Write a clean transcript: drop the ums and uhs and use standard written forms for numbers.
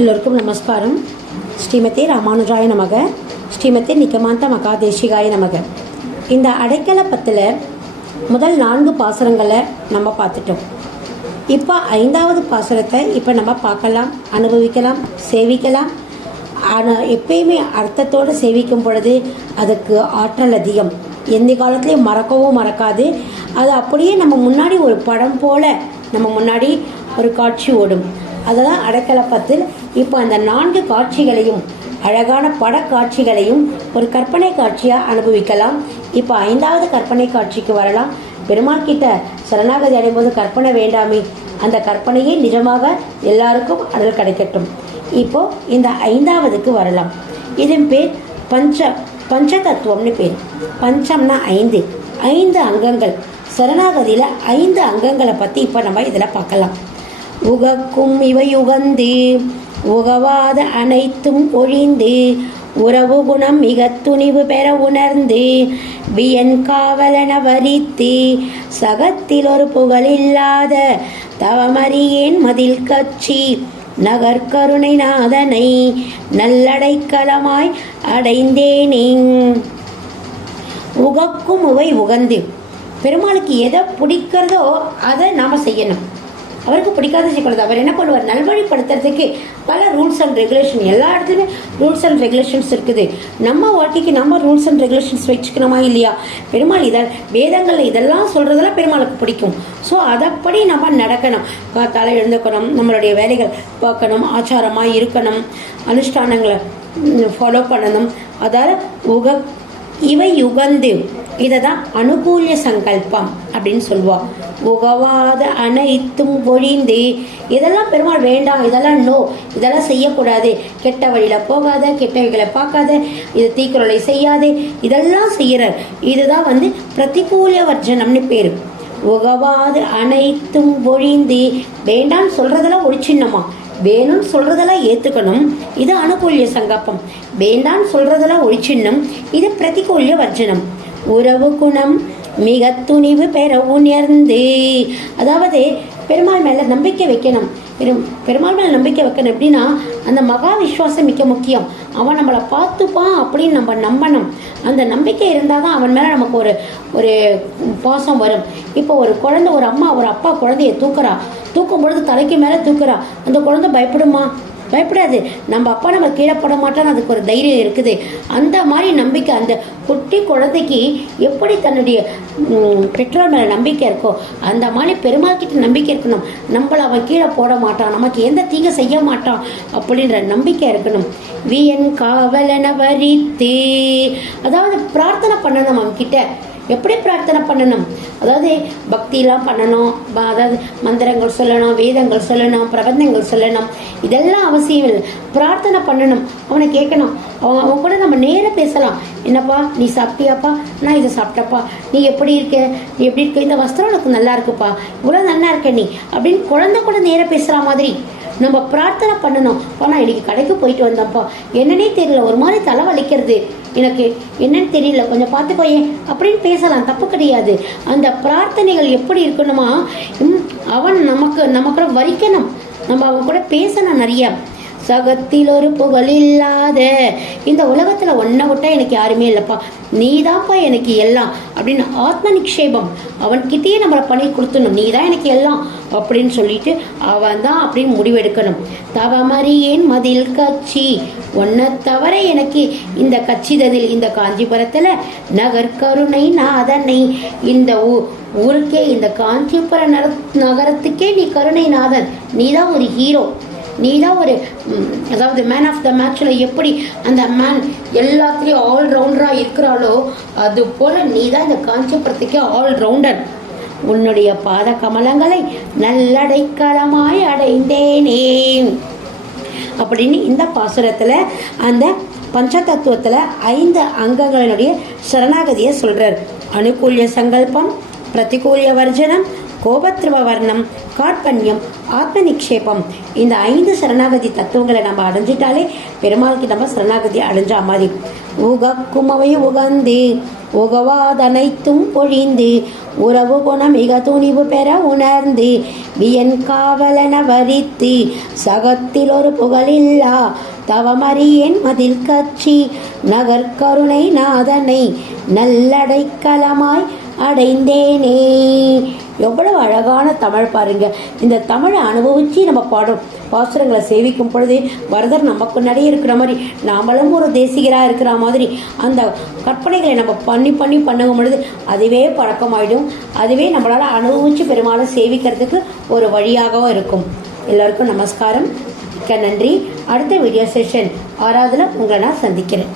எல்லோருக்கும் நமஸ்காரம். ஸ்ரீமதி ராமானுஜாய நமக, ஸ்ரீமதி நிகமாந்த மகாதேசிகாய நமக. இந்த அடைக்கலப்பத்தில் முதல் 4 பாசுரங்களை நம்ம பார்த்துட்டோம். இப்போ 5வது பாசுரத்தை இப்போ நம்ம பார்க்கலாம், அனுபவிக்கலாம், சேவிக்கலாம். ஆனால் எப்பயுமே அர்த்தத்தோடு சேவிக்கும் பொழுது அதுக்கு ஆற்றல் அதிகம். எந்த காலத்துலேயும் மறக்கவும் மறக்காது. அது அப்படியே நம்ம முன்னாடி ஒரு படம் போல் நம்ம முன்னாடி ஒரு காட்சி ஓடும். அதுதான் அடைக்கலப்பத்தில். இப்போ அந்த 4 காட்சிகளையும், அழகான படக்காட்சிகளையும் ஒரு கற்பனை காட்சியாக அனுபவிக்கலாம். இப்போ 5வது கற்பனை காட்சிக்கு வரலாம். பெருமாள் கிட்ட சரணாகதி அடையும்போது கற்பனை வேண்டாமே, அந்த கற்பனையே நிஜமாக எல்லாருக்கும் அருள் கிடைக்கட்டும். இப்போ இந்த 5வதுக்கு வரலாம். இதன் பேர் பஞ்சதத்துவம்னு பேர். பஞ்சம்னா 5 அங்கங்கள். சரணாகதியில் 5 அங்கங்களை பற்றி இப்போ நம்ம இதில் பார்க்கலாம். உகக்கும் இவை உகந்து உகவாத அனைத்தும் ஒழிந்து உறவு குணம் மிக துணிவு பெற உணர்ந்து வியன் காவலன வரித்து சகத்தில் ஒரு புகழில்லாத தவமறியேன் மதில் கட்சி நகர்கருணை நாதனை நல்லடைக்கலமாய் அடைந்தேனே. உகக்கும் இவை உகந்து, பெருமாளுக்கு எதை பிடிக்கிறதோ அதை நாம் செய்யணும். அவருக்கு பிடிக்காத செய்யக்கூடாது. அவர் என்ன பண்ணுவார், நல்வழிப்படுத்துறதுக்கு பல ரூல்ஸ் அண்ட் ரெகுலேஷன், எல்லா இடத்துலையுமே ரூல்ஸ் அண்ட் ரெகுலேஷன்ஸ் இருக்குது. நம்ம வாழ்க்கைக்கு நம்ம ரூல்ஸ் அண்ட் ரெகுலேஷன்ஸ் வச்சுக்கணுமா இல்லையா? பெருமாள் வேதங்களில் இதெல்லாம் சொல்கிறதெல்லாம் பெருமாளுக்கு பிடிக்கும். ஸோ அதைப்படி நம்ம நடக்கணும். காத்தால எழுந்துக்கணும், நம்மளுடைய வேலைகள் பார்க்கணும், ஆச்சாரமாக இருக்கணும், அனுஷ்டானங்களை ஃபாலோ பண்ணணும். அதாவது இவை உகந்து, இதை தான் அனுகூல்ய சங்கல்பம் அப்படின்னு சொல்லுவாள். உகவாத அனைத்தும் ஒழிந்து, இதெல்லாம் பெருமாள் வேண்டாம், இதெல்லாம் நோ, இதெல்லாம் செய்யக்கூடாது, கெட்ட வழியில் போகாத, கெட்டவைகளை பார்க்காத, இது தீக்குறளை செய்யாதே, இதெல்லாம் செய்கிறார். இதுதான் பிரதிகூல்ய வர்ஜனம்னு பேர். உகவாத அனைத்தும் ஒழிந்து, வேண்டான்னு சொல்றதெல்லாம் ஒழிச்சிடணுமா, வேணும்னு சொல்றதெல்லாம் ஏத்துக்கணும். இது அனுகூல்ய சங்கல்பம். வேண்டான்னு சொல்றதெல்லாம் ஒழிச்சிடணும். இது பிரதிகூல்ய வர்ஜனம். உறவு குணம் மிக துணிவு பெற உணர்ந்து, அதாவது பெருமாள் மேல நம்பிக்கை வைக்கணும். பெருமாள் மேல நம்பிக்கை வைக்கணும். எப்படின்னா, அந்த மகா விஸ்வாசம் மிக முக்கியம். அவன் நம்மளை பார்த்துப்பான் அப்படின்னு நம்ம நம்பணும். அந்த நம்பிக்கை இருந்தால் தான் அவன் மேலே நமக்கு ஒரு பாசம் வரும். இப்போ ஒரு குழந்தை, ஒரு அம்மா ஒரு அப்பா குழந்தைய தூக்கும் பொழுது தலைக்கு மேலே தூக்குறா, அந்த குழந்தை பயப்படுமா? பயப்படாது. நம்ம அப்பா நம்ம கீழே போட மாட்டோன்னு அதுக்கு ஒரு தைரியம் இருக்குது. அந்த மாதிரி நம்பிக்கை அந்த குட்டி குழந்தைக்கு எப்படி தன்னுடைய பெற்றோர் மேலே நம்பிக்கை இருக்கோ, அந்த மாதிரி பெருமாள் கிட்ட நம்பிக்கை இருக்கணும். நம்மளை அவன் கீழே போட மாட்டான், நமக்கு எந்த தீங்கு செய்ய மாட்டான் அப்படின்ற நம்பிக்கை இருக்கணும். வியன் காவலன வரித்து, அதாவது பிரார்த்தனை பண்ணணும் அவன்கிட்ட. எப்படி பிரார்த்தனை பண்ணணும்? அதாவது பக்தியெல்லாம் பண்ணணும், அதாவது மந்திரங்கள் சொல்லணும், வேதங்கள் சொல்லணும், பிரபந்தங்கள் சொல்லணும், இதெல்லாம் அவசியம் இல்லை. பிரார்த்தனை பண்ணணும், அவனை கேட்கணும். அவன் கூட நம்ம நேராக பேசலாம். என்னப்பா நீ சாப்பிட்டியாப்பா? நான் இதை சாப்பிட்டப்பா. நீ எப்படி இருக்க? நீ எப்படி இருக்க? இந்த வஸ்திரம் உனக்கு நல்லா இருக்குப்பா, இவ்வளோ நல்லா இருக்க நீ அப்படின்னு குழந்தை கூட நேராக பேசுகிற மாதிரி நம்ம பிரார்த்தனை பண்ணணும். நான் இன்னைக்கு கடைக்கு போயிட்டு வந்தப்பா, என்னன்னே தெரியல, ஒரு மாதிரி தலை வலிக்கிறது, எனக்கு என்னன்னு தெரியல, கொஞ்சம் பார்த்துக்கோயே அப்படின்னு பேசலாம், தப்பு கிடையாது. அந்த பிரார்த்தனைகள் எப்படி இருக்கணுமா, அவன் நமக்கு வரிக்கணும், நம்ம அவன் கூட பேசணும் நிறைய. சகத்தில் ஒரு புகழ் இல்லாத, இந்த உலகத்துல ஒன்ன விட்டா எனக்கு யாருமே இல்லப்பா, நீதான்ப்பா எனக்கு எல்லாம் அப்படின்னு ஆத்ம நிக்ஷேபம் அவன்கிட்டயே நம்மளை பண்ணி கொடுத்துடணும். நீதான் எனக்கு எல்லாம் அப்படின்னு சொல்லிட்டு அவன் தான் அப்படின்னு முடிவெடுக்கணும். தவமறியேன் மதில் கட்சி, ஒன்ன தவிர எனக்கு இந்த கட்சிததில், இந்த காஞ்சிபுரத்துல நகர்கருணை நாதனை, இந்த ஊருக்கே, இந்த காஞ்சிபுர நகரத்துக்கே நீ கருணை நாதன், நீதான் ஒரு ஹீரோ, நீதான் ஒரு, அதாவது மேன் ஆஃப் த மேட்ச்ல எப்படி அந்த மேன் எல்லாத்துலேயும் ஆல்ரவுண்டராக இருக்கிறாளோ, அது போல நீதான் இந்த காஞ்சிபுரத்துக்கே ஆல்ரவுண்டர். உன்னுடைய பாத கமலங்களை நல்லடைக்கலமாய் அடைந்தேனே அப்படின்னு இந்த பாசுரத்தில் அந்த பஞ்சதத்துவத்தில் 5 அங்கங்களினுடைய சரணாகதியை சொல்றார். அனுகூல்ய சங்கல்பம், பிரதிகூல்ய வர்ஜனம், கோபத்ரவ வர்ணம், கார்பண்யம், ஆத்ம நிக்ஷேபம். இந்த 5 சரணாகதி தத்துவங்களை நம்ம அடைஞ்சிட்டாலே பெருமாளுக்கு நம்ம சரணாகதி அடைஞ்சா மாதிரி. உகக்குமவை உகந்து உகவாதனைத்தும் பொழிந்து உறவு குணம் மிக துணிவு பெற உணர்ந்து வியன் காவலன வரித்து சகத்தில் ஒரு புகழில்லா தவமறியேன் மதில் கட்சி நகர்கருணை நாதனை நல்லடைக்கலமாய் அடைந்தேனே. எவ்வளவு அழகான தமிழ் பாருங்க. இந்த தமிழை அனுபவிச்சு நம்ம பாடுறோம். பாசுரங்களை சேவிக்கும் பொழுது வரதர் நமக்கு முன்னாடியே இருக்கிற மாதிரி, நாமளும் ஒரு தேசிகராக இருக்கிற மாதிரி அந்த கற்பனைகளை நம்ம பண்ணும் பொழுது அதுவே பழக்கமாயிடும். அதுவே நம்மளால் அனுபவிச்சு பெருமாளை சேவிக்கிறதுக்கு ஒரு வழியாகவும் இருக்கும். எல்லோருக்கும் நமஸ்காரம், மிக்க நன்றி. அடுத்த வீடியோ செஷன் 6வதுல உங்களை நான் சந்திக்கிறேன்.